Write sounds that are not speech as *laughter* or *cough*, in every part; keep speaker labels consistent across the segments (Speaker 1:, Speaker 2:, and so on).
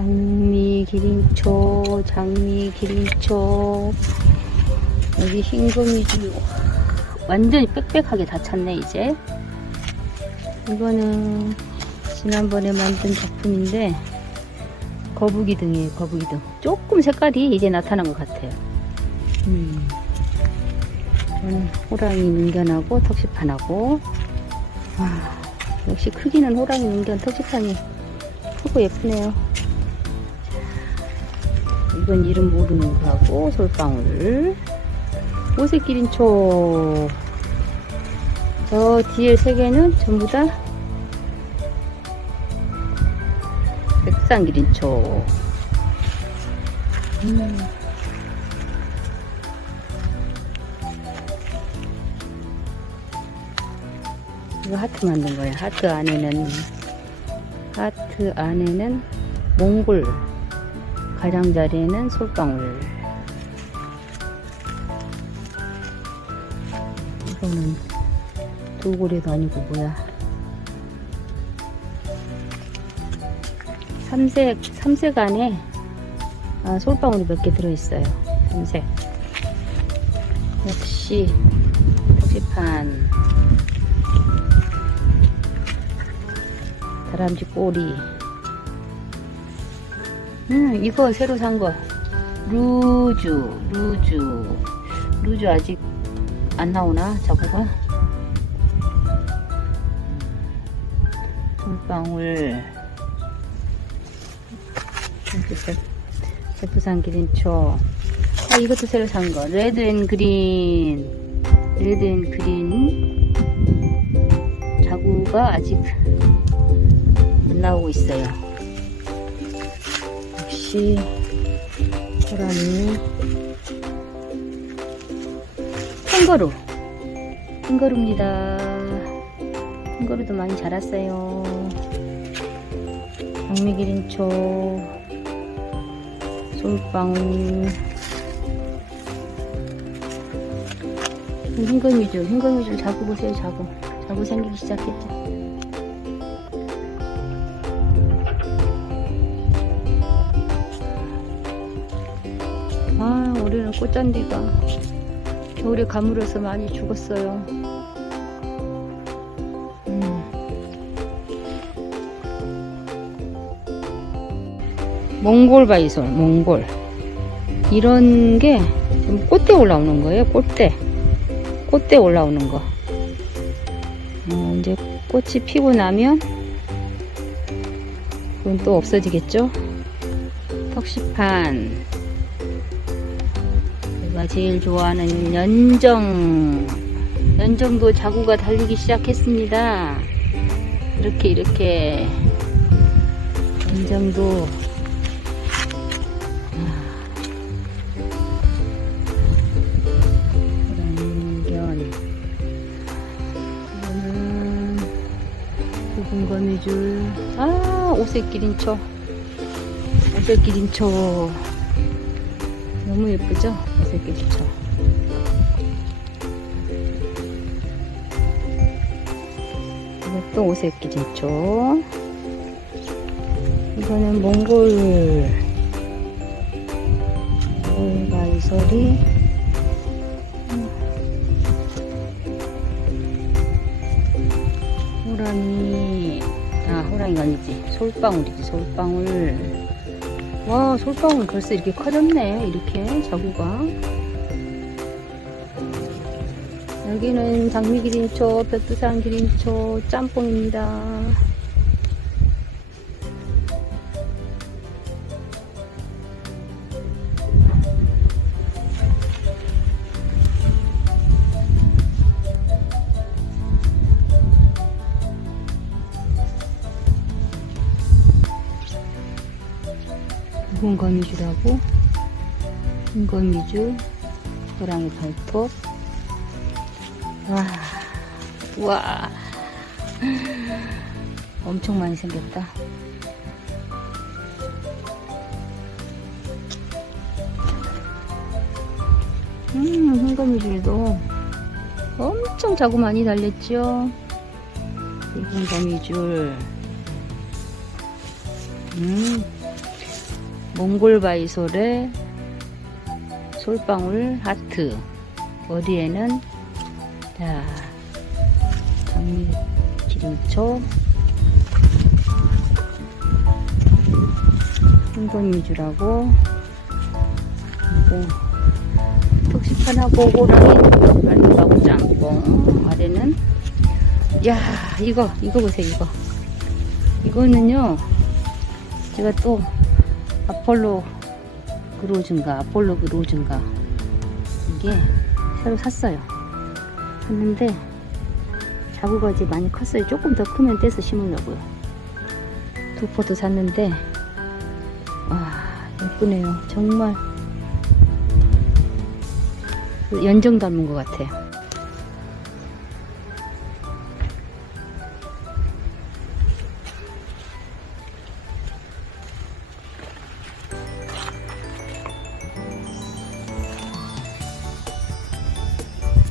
Speaker 1: 장미 기린초, 장미 기린초. 여기 흰거미줄. 완전히 빽빽하게 다 찼네, 이제. 이거는 지난번에 만든 작품인데, 거북이 등이에요, 거북이 등. 조금 색깔이 이제 나타난 것 같아요. 음. 호랑이 민견하고 턱시판하고. 와, 역시 크기는 호랑이 민견 턱시판이 크고 예쁘네요. 이건 이름 모르는 거하고 솔방울. 오색 기린초. 저 뒤에 세 개는 전부 다 백상 기린초. 음. 이거 하트 만든 거예요. 하트 안에는 하트 안에는 몽골 가장자리에는 솔방울. 이거는 돌고래도 아니고 뭐야. 삼색 삼색 안에 아, 솔방울이 몇 개 들어있어요. 삼색. 역시 덕시판. 다람쥐 꼬리 음, 이거 새로 산 거. 루즈, 루즈. 루즈 아직 안 나오나, 자구가? 솔방울. 세프산 기린초. 아, 이것도 새로 산 거. 레드 앤 그린. 레드 앤 그린. 자구가 아직 안 나오고 있어요. 역시 호랑이 캥거루. 캥거루입니다. 캥거루도 많이 자랐어요. 장미기린초 솔방울 흰거미줄 흰거미줄 자구 보세요 자구 자구 생기기 시작했죠 아, 올해는 꽃잔디가 겨울에 가물어서 많이 죽었어요. 음. 몽골 바이솔, 몽골. 이런 게 꽃대 올라오는 거예요, 꽃대. 꽃대 올라오는 거. 어, 이제 꽃이 피고 나면 그건 또 없어지겠죠? 턱시판. 제가 제일 좋아하는 연정. 연정도 자구가 달리기 시작했습니다. 이렇게 이렇게. 연정도. 연견. 이거는 붉은 거미줄. 아 오색 기린초. 오색 기린초. 너무 예쁘죠? 색이 좋죠. 이것도 오색기 좋죠. 이거는 몽골 몽골바이설이 호랑이 아 호랑이가 아니지 솔방울이지 솔방울 와 솔방울 벌써 이렇게 커졌네 이렇게 자구가. 여기는 장미기린초 백두산 기린초 짬뽕입니다 은 거미줄하고? 흰 거미줄 호랑이 발톱. 와, 우와. *laughs* 엄청 많이 생겼다. 음흰 거미줄도 엄청 자구 많이 달렸죠 거미줄 음 몽골바이솔의 솔방울 하트. 어디에는 자 장미 기름초 흥건미주라고 그리고 특식판하고 호랑이 말리하고 짬뽕. 아래는 야 이거 이거 보세요 이거. 이거는요 제가 또 아폴로 그로즈인가 아폴로 그로즈인가. 이게 새로 샀어요. 샀는데 자구가지 많이 컸어요. 조금 더 크면 떼서 심으려고요. 두 포트 샀는데 와 예쁘네요. 정말 연정 닮은 것 같아요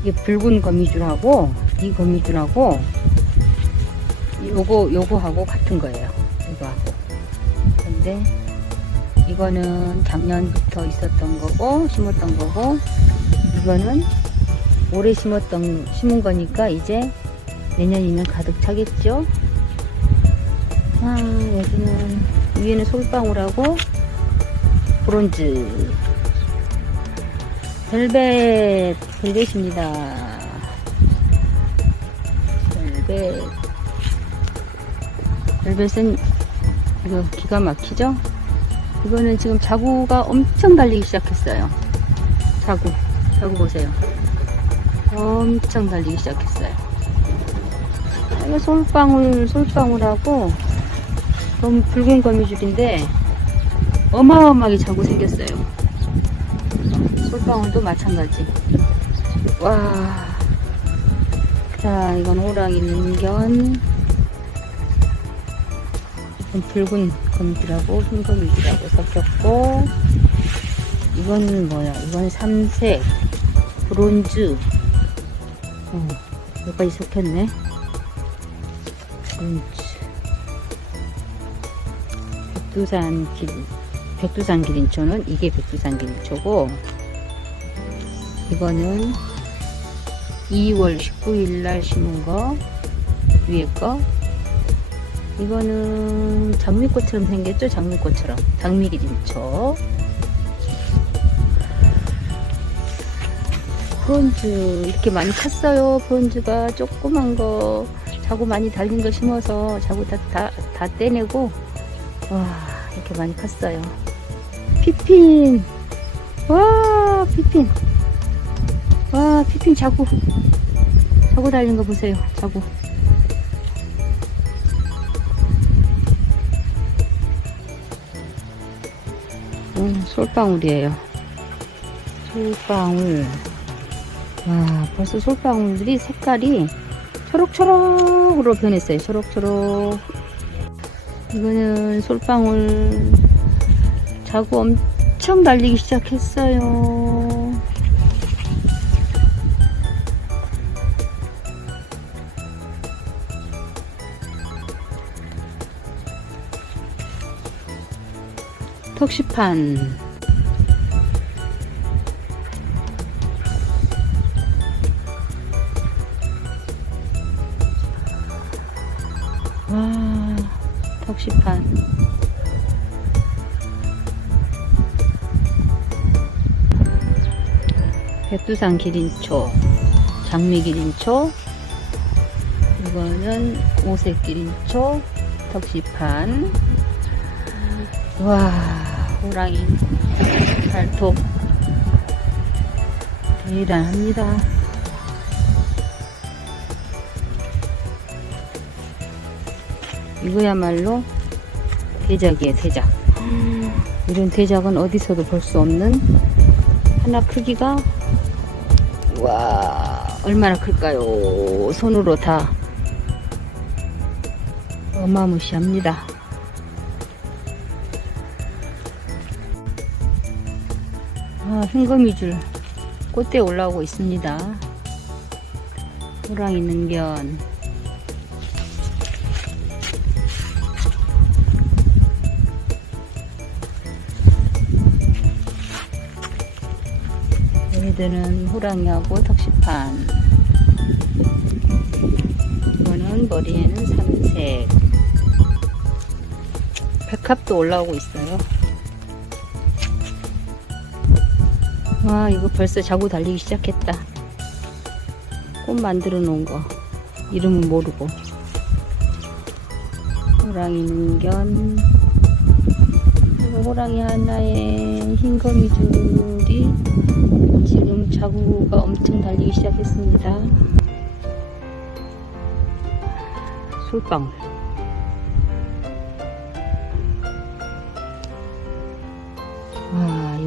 Speaker 1: 이게 붉은 거미줄하고 이 거미줄하고 요거 요거하고 같은 거예요. 이거하고. 근데 이거는 작년부터 있었던 거고 심었던 거고 이거는 올해 심었던 심은 거니까 이제 내년이면 가득 차겠죠. 아 여기는 위에는 솔방울하고 브론즈 벨벳, 벨벳입니다. 벨벳. 벨벳은 이거 기가 막히죠? 이거는 지금 자구가 엄청 달리기 시작했어요. 자구, 자구 보세요. 엄청 달리기 시작했어요. 이거 솔방울, 솔방울하고 너무 붉은 거미줄인데 어마어마하게 자구 생겼어요. 솔방울도 마찬가지. 와. 자, 이건 호랑이 눈견. 이건 붉은 거미들하고 흰 거미들하고 섞였고, 이건 뭐야? 이건 삼색, 브론즈. 어, 여기까지 섞였네. 브론즈. 백두산 길, 백두산 기린초는 이게 백두산 기린초고, 이거는 2월 19일 날 심은 거 위에 거. 이거는 장미꽃처럼 생겼죠? 장미꽃처럼. 장미기린초 브론즈 이렇게 많이 탔어요. 브론즈가 조그만 거 자구 많이 달린 거 심어서 자구 다, 다, 다 떼내고 와 이렇게 많이 컸어요. 피핀. 와 피핀 와 피핀 자구 자구 달린 거 보세요 자구 음, 솔방울이에요. 솔방울. 와 벌써 솔방울들이 색깔이 초록초록으로 변했어요 초록초록. 이거는 솔방울 자구 엄청 달리기 시작했어요 턱시판. 와 턱시판. 백두산 기린초 장미 기린초 이거는 오색 기린초 턱시판. 와 호랑이 발톱. 대단합니다. 이거야말로 대작이에요 대작. 이런 대작은 어디서도 볼 수 없는 하나 크기가 와 얼마나 클까요? 손으로 다 어마무시합니다 아, 흥거미줄 꽃대에 올라오고 있습니다. 호랑이 는견 얘들은 호랑이하고 턱시판. 이거는 머리에는 삼색. 백합도 올라오고 있어요. 와, 이거 벌써 자고 달리기 시작했다. 꽃 만들어 놓은 거. 이름은 모르고. 호랑이. 그리고 호랑이 하나에 흰 거미 줄이 지금 자구가 엄청 달리기 시작했습니다. 솔방울.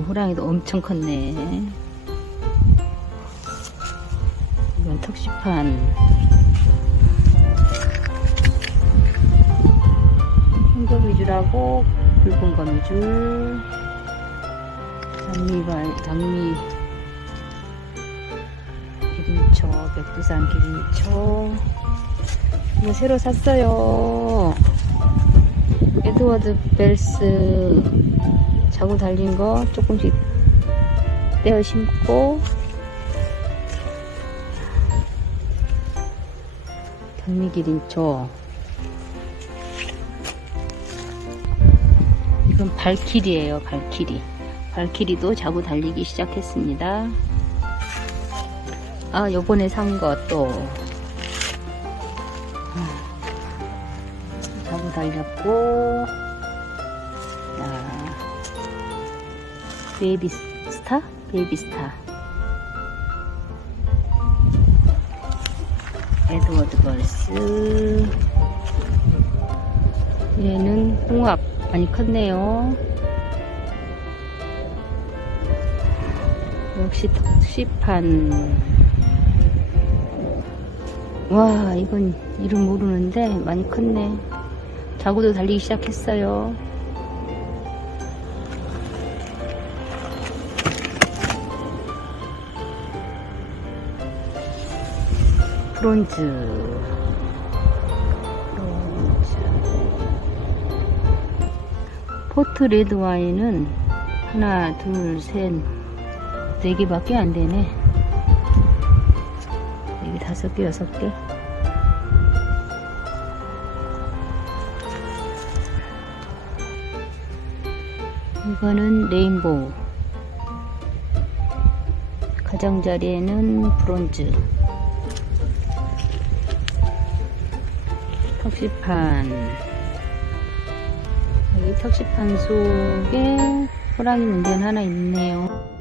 Speaker 1: 호랑이도 엄청 컸네. 이건 턱시판. 흰 거미줄하고 붉은 거미줄. 장미발, 장미 기린초, 백두산 기린초. 이거 새로 샀어요. 에드워드 벨스 자고 달린 거 조금씩 떼어 심고. 장미기린초. 이건 발키리예요 발키리. 발키리도 자고 달리기 시작했습니다. 아 요번에 산 것도 자고 달렸고 베이비 스타? 베이비 스타. 에드워드 벌스. 얘는 홍합 많이 컸네요. 역시 턱시판. 와, 이건 이름 모르는데 많이 컸네. 자고도 달리기 시작했어요. 브론즈. 브론즈. 포트 레드 와인은 하나 둘셋네 개밖에 안 되네. 여기 다섯 개 여섯 개. 이거는 레인보우. 가장자리에는 브론즈 턱시판. 여기 턱시판 속에 호랑이 문제는 하나 있네요